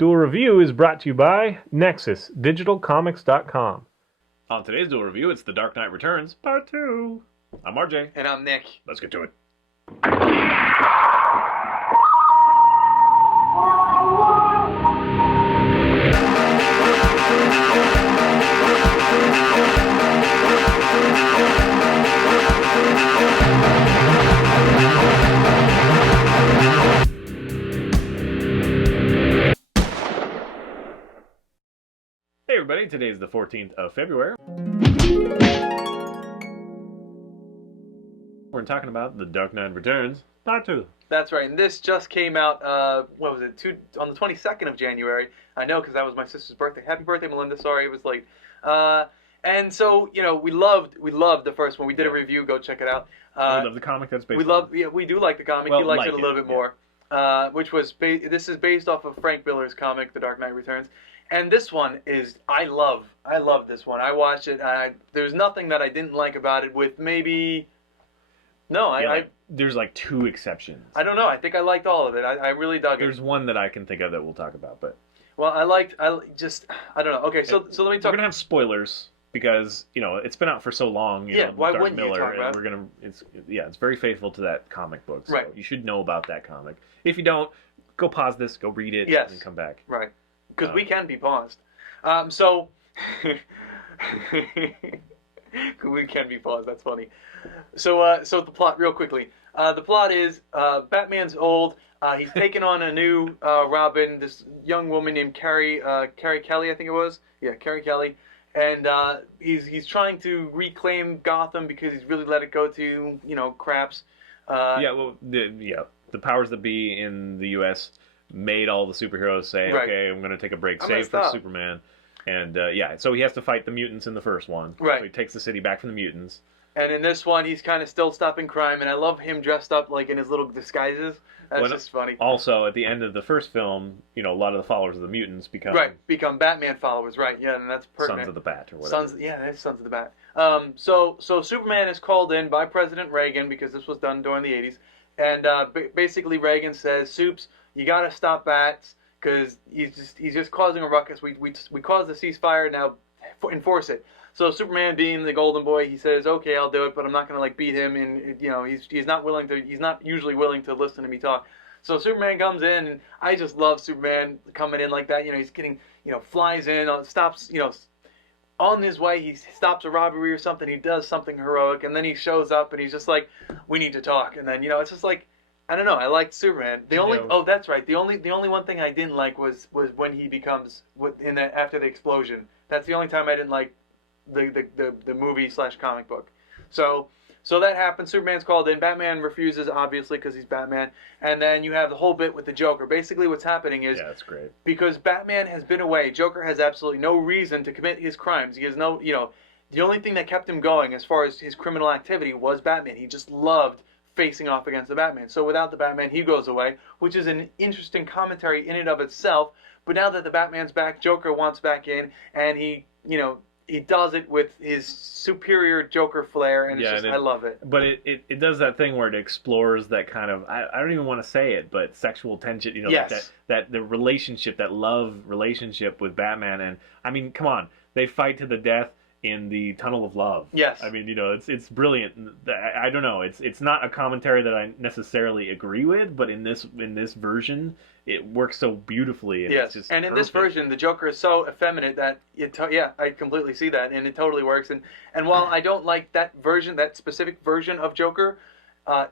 Duel Review is brought to you by NexusDigitalComics.com. On today's Duel Review, it's The Dark Knight Returns, Part 2. I'm RJ. And I'm Nick. Let's get to it. Hey everybody, today is the 14th of February. We're talking about The Dark Knight Returns, Part 2. That's right, and this just came out, what was it, on the 22nd of January. I know, because that was my sister's birthday. Happy birthday, Melinda. Sorry, it was late. And so, you know, we loved the first one. We did a review. Go check it out. We love the comic that's based on. Yeah, we do like the comic. Well, he likes like it a little bit more. Which was, this is based off of Frank Miller's comic, The Dark Knight Returns. And this one is, I love this one. I watched it. There's nothing that I didn't like about it, with maybe... No, there's like two exceptions. I don't know. I think I liked all of it. I really dug it. There's one that I can think of that we'll talk about, but... Well, I don't know. Okay, so let me talk... We're going to have spoilers, because, you know, it's been out for so long, you know, why Dark wouldn't Miller, you talk about and it's very faithful to that comic book, so right. you should know about that comic. If you don't, go pause this, go read it, yes. and come back. Right, because we can be paused. We can be paused, that's funny. So the plot, real quickly. The plot is, Batman's old, he's taken on a new Robin, this young woman named Carrie Kelly, I think it was. Yeah, Carrie Kelly. And he's trying to reclaim Gotham because he's really let it go to, you know, craps. The powers that be in the U.S. made all the superheroes say, right. okay, I'm going to take a break, save for Superman. And, so he has to fight the mutants in the first one. Right. So he takes the city back from the mutants. And in this one, he's kind of still stopping crime, and I love him dressed up, like, in his little disguises. That's just funny. Also, at the end of the first film, you know, a lot of the followers of the mutants become... Right, become Batman followers, right, yeah, and that's pertinent. Sons of the Bat, or whatever. That's Sons of the Bat. So Superman is called in by President Reagan, because this was done during the 80s, and basically Reagan says, Supes, you gotta stop Bats, because he's just causing a ruckus. We caused the ceasefire, now enforce it. So Superman, being the golden boy, he says, "Okay, I'll do it, but I'm not gonna beat him." And you know, he's not usually willing to listen to me talk. So Superman comes in, and I just love Superman coming in like that. You know, he's getting, you know, flies in, stops, you know, on his way, he stops a robbery or something. He does something heroic, and then he shows up, and he's just like, "We need to talk." And then, you know, it's just like, I don't know. I liked Superman. That's right. The only one thing I didn't like was when he becomes after the explosion. That's the only time I didn't like the movie / comic book. So that happens. Superman's called in. Batman refuses, obviously, because he's Batman. And then you have the whole bit with the Joker. Basically, what's happening is, that's great, because Batman has been away, Joker has absolutely no reason to commit his crimes. He has no, you know, the only thing that kept him going as far as his criminal activity was Batman. He just loved facing off against the Batman. So without the Batman, he goes away, which is an interesting commentary in and of itself. But now that the Batman's back, Joker wants back in, and he, you know, he does it with his superior Joker flair, and I love it. But it does that thing where it explores that kind of, I don't even want to say it, but sexual tension, you know, yes. like that the relationship, that love relationship with Batman. And I mean, come on, they fight to the death in the Tunnel of Love. Yes. I mean, you know, it's brilliant. I don't know, it's not a commentary that I necessarily agree with, but in this version, it works so beautifully. And yes, it's just and in perfect. this version, the Joker is so effeminate that I completely see that, and it totally works. And while I don't like that version, that specific version of Joker,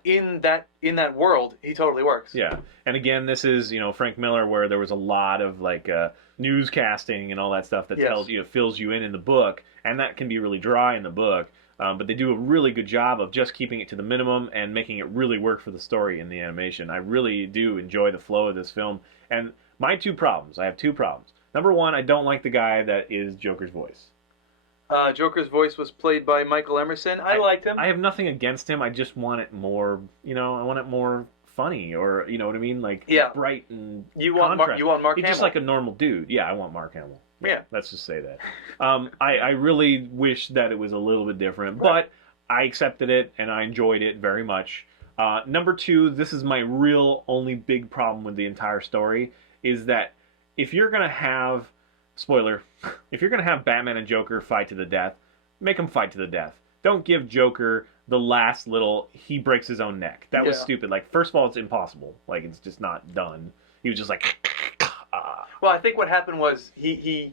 in that world, he totally works. Yeah, and again, this is, you know, Frank Miller, where there was a lot of like newscasting and all that stuff that fills you in the book, and that can be really dry in the book. But they do a really good job of just keeping it to the minimum and making it really work for the story in the animation. I really do enjoy the flow of this film. And I have two problems. Number one, I don't like the guy that is Joker's voice. Joker's voice was played by Michael Emerson. I liked him. I have nothing against him. I just want it more, you know, I want it more funny, or, you know what I mean? Like, bright and You want Mark Hamill. He's just like a normal dude. Yeah, I want Mark Hamill. Yeah. Let's just say that. I really wish that it was a little bit different, but I accepted it, and I enjoyed it very much. Number two, this is my real only big problem with the entire story, is that if you're gonna have, spoiler, if you're gonna have Batman and Joker fight to the death, make them fight to the death. Don't give Joker the last little, he breaks his own neck. That was stupid. Like, first of all, it's impossible. Like, it's just not done. He was just like, Well, I think what happened was the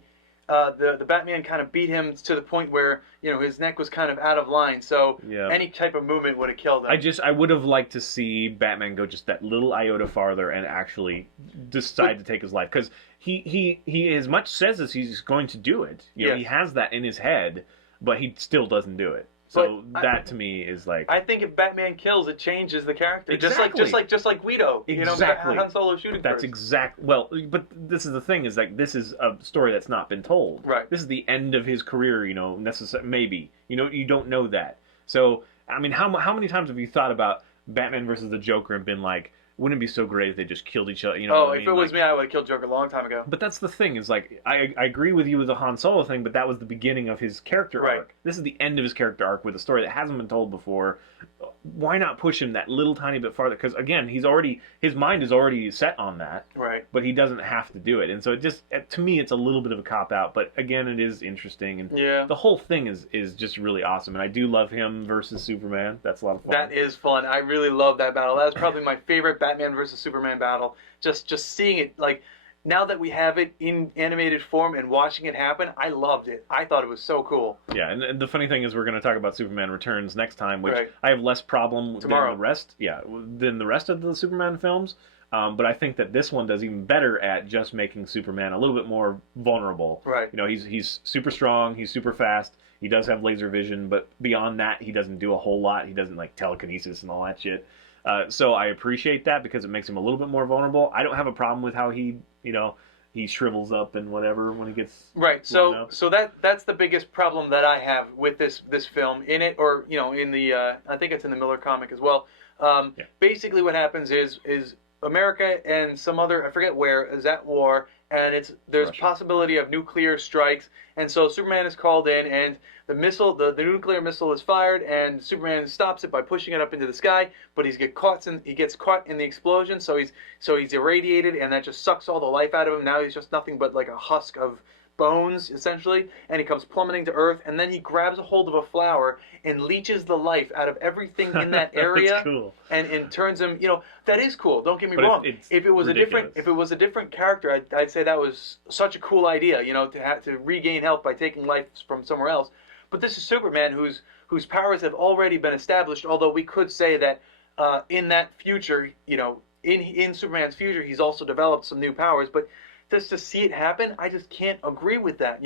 Batman kind of beat him to the point where, you know, his neck was kind of out of line. So any type of movement would have killed him. I would have liked to see Batman go just that little iota farther and actually decide to take his life. Because he as much says as he's going to do it. You know, he has that in his head, but he still doesn't do it. So that to me is like, I think if Batman kills, it changes the character. Exactly. Just like Guido. Exactly. You know, Han Solo shooting That's first. well, but this is the thing, is like, this is a story that's not been told. Right. This is the end of his career, you know, maybe. You know, you don't know that. So, I mean, how many times have you thought about Batman versus the Joker and been like, wouldn't it be so great if they just killed each other? You know if it was me, I would have killed Joker a long time ago. But that's the thing, is like, I agree with you with the Han Solo thing, but that was the beginning of his character arc. This is the end of his character arc with a story that hasn't been told before. Why not push him that little tiny bit farther? Because again, his mind is already set on that. Right. But he doesn't have to do it, and so it just, to me, it's a little bit of a cop out. But again, it is interesting, and the whole thing is just really awesome. And I do love him versus Superman. That's a lot of fun. That is fun. I really love that battle. That was probably my favorite Batman versus Superman battle. Just seeing it, like, now that we have it in animated form and watching it happen, I loved it. I thought it was so cool. Yeah, and the funny thing is, we're going to talk about Superman Returns next time, which I have less problem than the rest. Yeah, than the rest of the Superman films. But I think that this one does even better at just making Superman a little bit more vulnerable. Right. You know, he's super strong. He's super fast. He does have laser vision, but beyond that, he doesn't do a whole lot. He doesn't like telekinesis and all that shit. So I appreciate that because it makes him a little bit more vulnerable. I don't have a problem with how he shrivels up and whatever when he gets So that's the biggest problem that I have with this film in it, or in the I think it's in the Miller comic as well. Basically, what happens is America and some other, I forget where, is at war, and there's Russia. Possibility of nuclear strikes, and so Superman is called in, and the nuclear missile is fired, and Superman stops it by pushing it up into the sky, but he gets caught in the explosion, so he's irradiated, and that just sucks all the life out of him. Now he's just nothing but like a husk of bones, essentially, and he comes plummeting to Earth, and then he grabs a hold of a flower and leeches the life out of everything in that area. That's cool. and turns him, that is cool, don't get me But wrong. if it was a different character, I'd say that was such a cool idea, to regain health by taking life from somewhere else. But this is Superman whose powers have already been established, although we could say that in that future, in Superman's future, he's also developed some new powers, but just to see it happen, I just can't agree with that,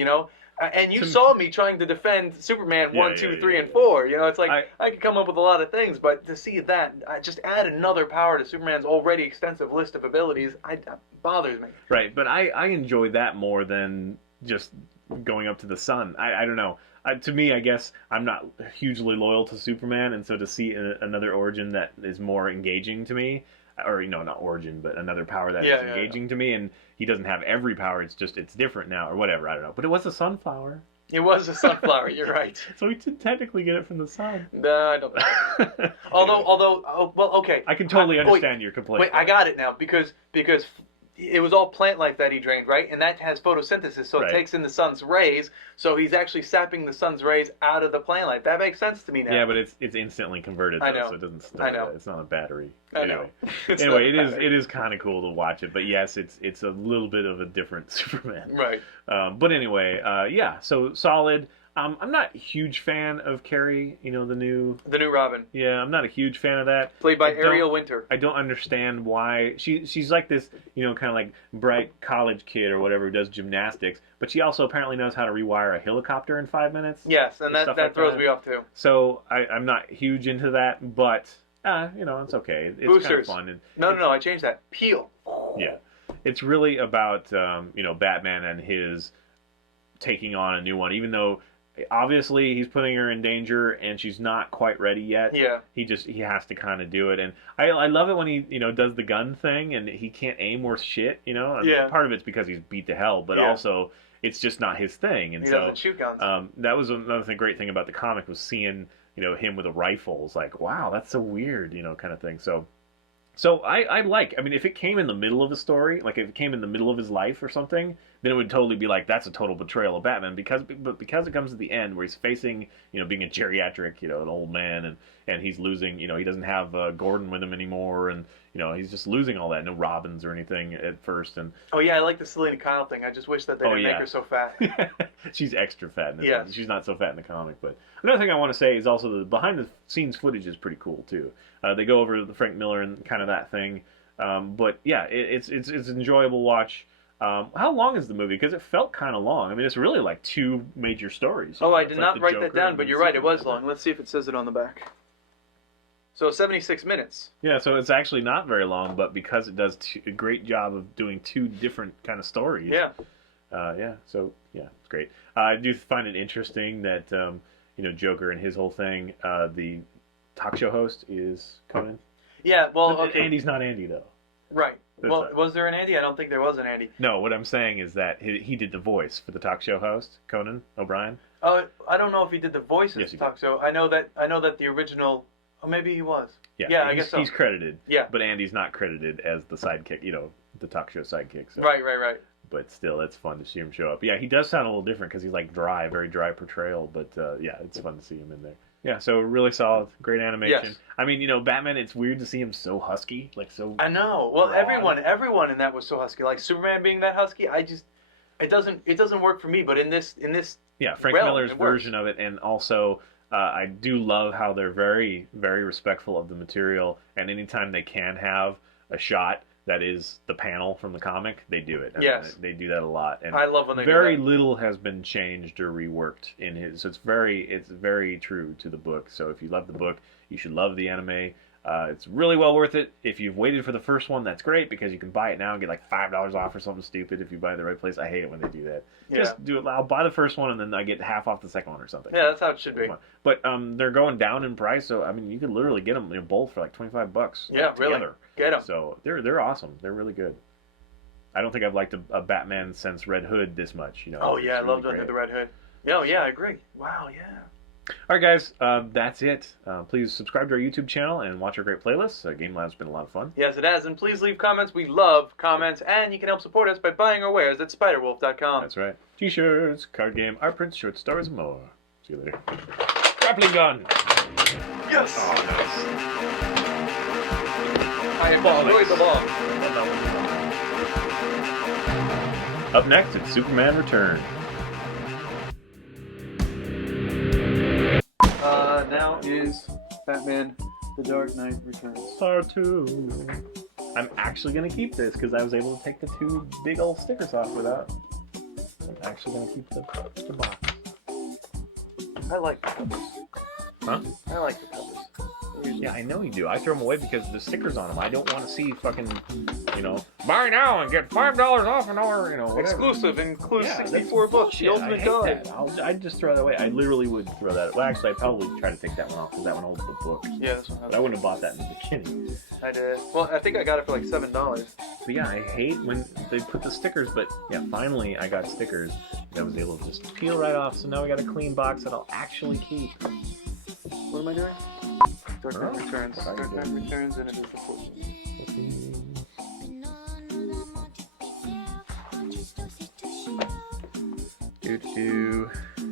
And you saw me trying to defend Superman 1, 2, 3, and 4. It's like I could come up with a lot of things, but to see that, just add another power to Superman's already extensive list of abilities, bothers me. Right, but I enjoy that more than just going up to the sun. I don't know. To me, I guess I'm not hugely loyal to Superman, and so to see another origin that is more engaging to me, or not origin, but another power that is engaging to me, and he doesn't have every power. It's different now, or whatever. I don't know. But it was a sunflower. It was a sunflower. You're right. So we did technically get it from the sun. No, I don't know. Although, okay. I can totally understand your complaint. Wait, I got it now because it was all plant life that he drained, right? And that has photosynthesis, so it takes in the sun's rays. So he's actually sapping the sun's rays out of the plant life. That makes sense to me now. Yeah, but it's instantly converted, though, I know. So it doesn't start. I know. It's not a battery. I know. Anyway, it is kind of cool to watch it, but yes, it's a little bit of a different Superman. Right. But anyway, so solid. I'm not a huge fan of Carrie, the new Robin. Yeah, I'm not a huge fan of that. Played by Ariel Winter. I don't understand why she's like this, kind of like bright college kid or whatever who does gymnastics, but she also apparently knows how to rewire a helicopter in 5 minutes. Yes, and that throws me off too. So I'm not huge into that, but it's okay. It's Boosters. kind of fun. No, I changed that. Peel. Yeah, it's really about Batman and his taking on a new one, even though. Obviously, he's putting her in danger, and she's not quite ready yet. Yeah. He has to kind of do it, and I love it when he does the gun thing, and he can't aim worth shit. Yeah. Part of it's because he's beat to hell, but also it's just not his thing, and he doesn't shoot guns. That was another great thing about the comic was seeing him with a rifle. It's like, wow, that's so weird, kind of thing. So So I mean, if it came in the middle of a story, like if it came in the middle of his life or something, then it would totally be like, that's a total betrayal of Batman. But because it comes at the end where he's facing, being a geriatric, an old man, and he's losing, he doesn't have Gordon with him anymore, and, he's just losing all that. No Robins or anything at first. And oh, yeah, I like the Selena Kyle thing. I just wish that they didn't make her so fat. She's extra fat in this one. She's not so fat in the comic. But another thing I want to say is also the behind-the-scenes footage is pretty cool, too. They go over the Frank Miller and kind of that thing. But, yeah, it's an enjoyable watch. How long is the movie? Because it felt kind of long. I mean, it's really like 2 major stories. Oh, I did not write that down, but you're right. It was long. Let's see if it says it on the back. So 76 minutes. Yeah, so it's actually not very long, but because it does a great job of doing 2 different kind of stories. Yeah. So it's great. I do find it interesting that, Joker and his whole thing, the talk show host is Conan. Yeah, well, okay. Andy's not Andy, though. Right. Was there an Andy? I don't think there was an Andy. No, what I'm saying is that he did the voice for the talk show host, Conan O'Brien. Oh, I don't know if he did the voice of Yes, the talk show. I know that the original. Oh, maybe he was. Yeah, I guess so. He's credited. Yeah. But Andy's not credited as the sidekick, the talk show sidekick. So. Right. But still, it's fun to see him show up. Yeah, he does sound a little different because he's like very dry portrayal. But it's fun to see him in there. Yeah, so really solid, great animation. Yes. I mean, Batman. It's weird to see him so husky, like so. I know. Well, broad. everyone in that was so husky. Like Superman being that husky, it doesn't work for me. But in this. Yeah, Frank Miller's version of it, and also. I do love how they're very, very respectful of the material, and anytime they can have a shot that is the panel from the comic, they do it. Yes. They do that a lot. And I love when they do very that. little has been changed or reworked in his. So it's very true to the book. So if you love the book, you should love the anime. It's really well worth it. If you've waited for the first one, that's great because you can buy it now and get like $5 off or something stupid if you buy it in the right place. I hate it when they do that. Yeah. Just do it. I'll buy the first one and then I get half off the second one or something. Yeah, that's how it should be. But they're going down in price, so I mean you could literally get them both for like $25. Yeah, really. Together. Get them. So they're awesome. They're really good. I don't think I've liked a Batman since Red Hood this much. Oh yeah, I really loved Under the Red Hood. Yeah, I agree. Wow, yeah. All right, guys, that's it. Please subscribe to our YouTube channel and watch our great playlists. Game Lab's been a lot of fun. Yes, it has. And please leave comments. We love comments. And you can help support us by buying our wares at spiderwolf.com. That's right. T-shirts, card game, art prints, short stories, and more. See you later. Grappling gun! Yes! Oh, nice. I have destroyed the bomb. Up next, it's Superman Returns. Now is Batman The Dark Knight Returns. Part 2. I'm actually going to keep this because I was able to take the 2 big old stickers off without. I'm actually going to keep the box. I like the covers. Huh? I like the covers. Yeah, I know you do. I throw them away because the stickers on them. I don't want to see fucking, buy now and get $5 off an hour, whatever. Exclusive, includes Yeah, 64 books, the ultimate guide. I'd just throw that away. I literally would throw that. Well, actually, I'd probably try to take that one off because that one holds the book. Yeah, this one has. But I wouldn't have bought that in the beginning. I did. Well, I think I got it for like $7. But yeah, I hate when they put the stickers. But yeah, finally I got stickers that I was able to just peel right off. So now we got a clean box that I'll actually keep. What am I doing? Dark Knight Returns. Dark Knight Returns, and it is the 14th.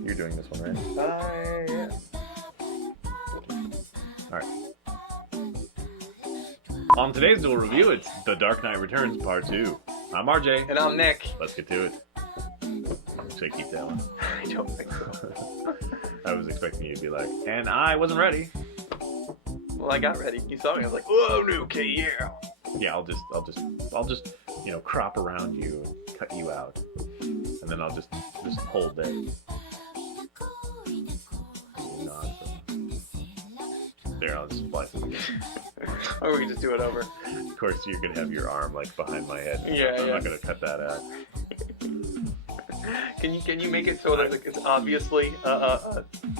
You're doing this one, right? Yeah. Alright. On today's Duel review, it's The Dark Knight Returns Part 2. I'm RJ. And I'm Nick. Let's get to it. Should I keep that one? I don't think so. I was expecting you to be like, and I wasn't ready. Well, I got ready. You saw me. I was like, whoa, okay, yeah. Yeah, I'll just, crop around you and cut you out, and then I'll just hold that. There, I'll just splice it again. Or we can just do it over. Of course, you're gonna have your arm like behind my head. Yeah, I'm not gonna cut that out. Can you make it so that it's obviously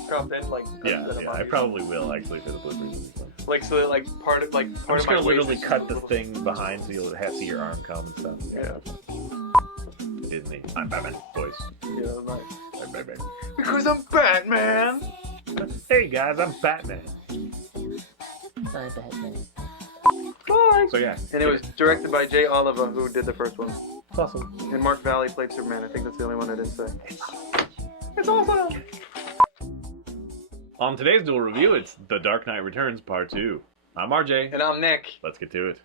cropped in like? Yeah, I probably will actually for the bloopers. Like so, that, like part of I'm just gonna literally cut the thing behind so you'll have to see your arm come and stuff. Yeah. Disney. I'm Batman, boys. Yeah, that's nice. I'm Batman. Because I'm Batman. Hey guys, I'm Batman. I'm Batman. Bye. So yeah. And it was directed by Jay Oliver, who did the first one. It's awesome. And Mark Valley played Superman. I think that's the only one I didn't say. It's awesome. On today's Duel review, it's The Dark Knight Returns Part 2. I'm RJ. And I'm Nick. Let's get to it.